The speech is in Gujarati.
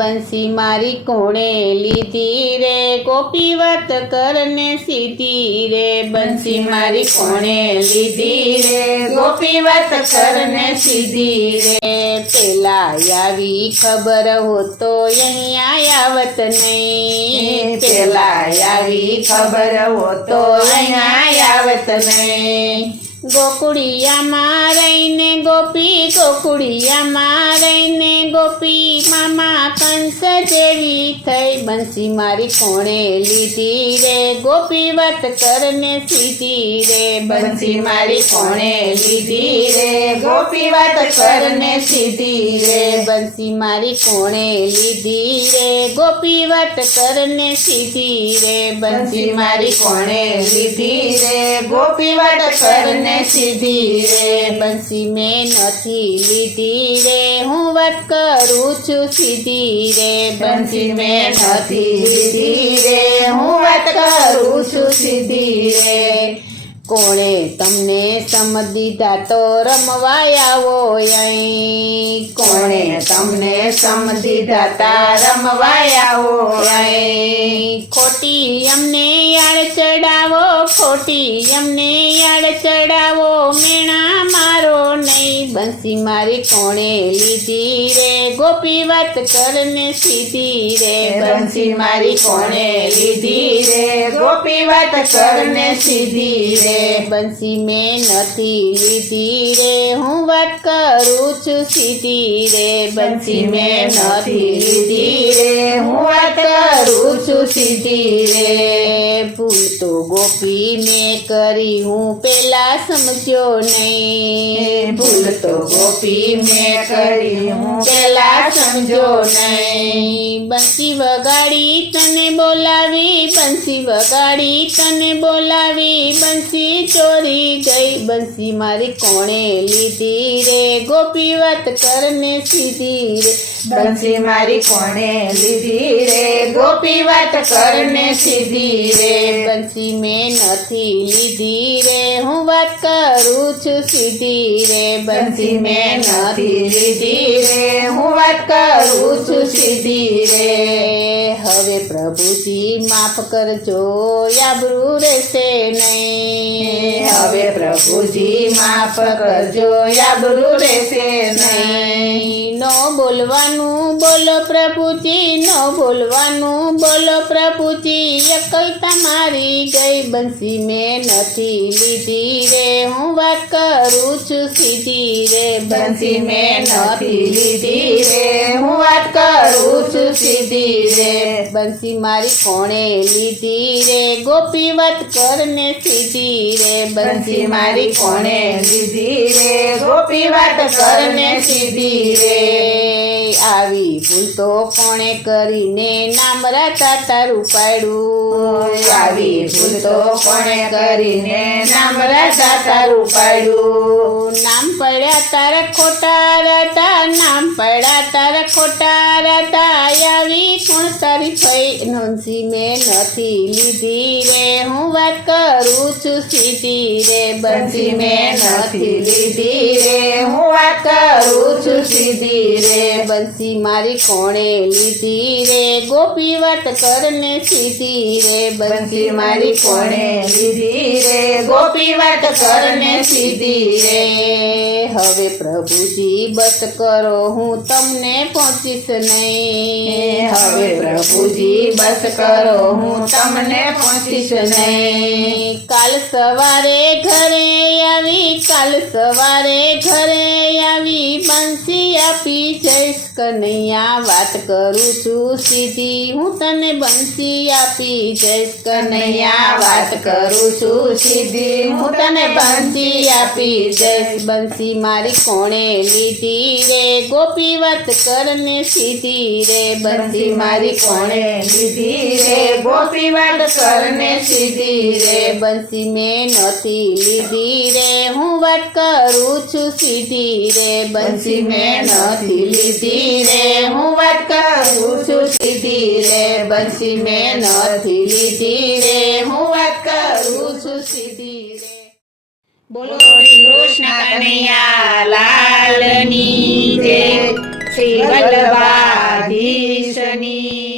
બંસી મારી કોણે લીધી રે, ગોપી વાત કરને સીધી રે, બંસી મારી કોણે લીધી રે, ગોપી વાત કરને સીધી રે, પેલા આવી ખબર હોતો અહીંયા આવત નહીં, પેલા આવી ખબર હોતો અહીંયા આવત નહીં, ગોકુળિયામાં રહીને ગોપી, ગોકુળિયામાં રહીને ગોપી, મામા કંસ જેવી થઈ, બંસી મારી કોણે લીધી રે, ગોપી વાત કરને સીધી રે, બંસી મારી કોણે લીધી રે, ગોપી વાત કરને સીધી રે, બંસી મારી કોણે લીધી રે, ગોપી વાત કરને સીધી રે, બંસી મારી કોણે લીધી રે, ગોપી વાત કરને સીધી રે, બંસી મેં નથી લીધી રે, હું વાત કરું છું સીધી રે, બંસી મેં નથી લીધી રે, હું વાત કરું છું સીધી રે, કોણે તમને સમ દીધા તો રમવા આવો અહીં, કોણે તમને સમ દીધા તા રમવા આવો અહીં, ખોટી અમને યાળ ચડાવો, ખોટી અમને યાળ ચડાવો, મેણા મારો નહીં, બંસી મારી કોણે લીધી રે, ગોપી વાત કરને સીધી રે, બંસી મારી કોણે લીધી રે, ગોપી વાત કરને સીધી રે, બંસી મેં નથી લીધી રે, હું વાત કરું છું સીધી રે, બંસી મેં નથી લીધી રે, હું વાત કરું છું સીધી રે, ભૂલ તો ગોપી મેં કરી હું પેલા સમજ્યો નહીં, ભૂલ તો ગોપી મેં કરી હું પેલા સમજો નહીં, બંસી વગાડી તને બોલાવી, બંસી વગાડી તને બોલાવી, બંસી ચોરી ગઈ, બંસી મારી કોણે લીધી રે, ગોપી વાત કરને સીધી રે, બંસી મારી કોણે લીધી રે, ગોપી વાત કરને સીધી રે, બંસી મેં નથી લીધી રે, હું વાત કરું છું સીધી રે, બંસી મેં નથી લીધી રે, હું વાત કરું છું સીધી રે, હવે પ્રભુજી માફ કરજો આબરૂ રહેશે નહીં, હવે પ્રભુજી માફ કરજો આબરૂ રહેશે નહીં, નો બોલવાનું બોલો પ્રભુજી, નો બોલવાનું બોલો પ્રભુજી, એકઈ તમારી ગઈ, બંસી મેં નથી લીધી રે, હું વાત કરું છું સીધી રે, બંસી મેં નથી લીધી રે, હું વાત કરું છું સીધી રે, બંસી મારી કોણે લીધી રે, ગોપી વાત કરને સીધી રે, બંસી મારી કોણે લીધી રે, ગોપી વાત કરને સીધી રે, આવી ભૂલ તો કોણે કરીને નામ રાતા તારું પાડ્યું, આવી ભૂલ તો કોણે કરીને નામ રાતા તારું પાડ્યું, નામ પડ્યા તારા ખોટા રાતા, નામ પડ્યા તારા ખોટા રાતા, આવી કોણ તારી ફઈ, બંસી મેં નથી લીધી રે, હું વાત કરું છું સીધી રે, બંસી મેં નથી લીધી રે, હું વાત કરું છું સીધી રે, બંસી મારી કોણે લીધી રે, ગોપી વાત કરને સીધી રે, બંસી મારી કોણે લીધી રે, ગોપી વાત કરને સીધી રે, હવે પ્રભુજી બસ કરો હું તમને પહોંચીશ નહીં, હવે પ્રભુજી બસ કરો હું તમને પહોંચીશ નહીં, કાલ સવારે ઘરે આવી, કાલ સવારે ઘરે આવી, બંસી આપી જઈશ કનૈયા, વાત કરું છું સીધી હું તને, બંસી આપી જઈશ કનૈયા, વાત કરું છું સીધી હું તને, બંસી આપી જઈશ, બંસી મારી કોણે લીધી રે, ગોપી વાત કરને સીધી રે, બંસી મારી કોણે લીધી રે, ગોપી વાત કરને સીધી રે, બંસી મેં નથી લીધી રે, હું વાત કરું છું સીધી રે, બંસી મેં નથી લીધી રે, હું વાત કરું છું સીધી રે, બંસી મેં નથી લીધી રે, હું વાત કરું છું સીધી રે, બોલો શ્રી કૃષ્ણ કનૈયા લાલની જય, શ્રી વલ્લભા દ્વારકાધીશની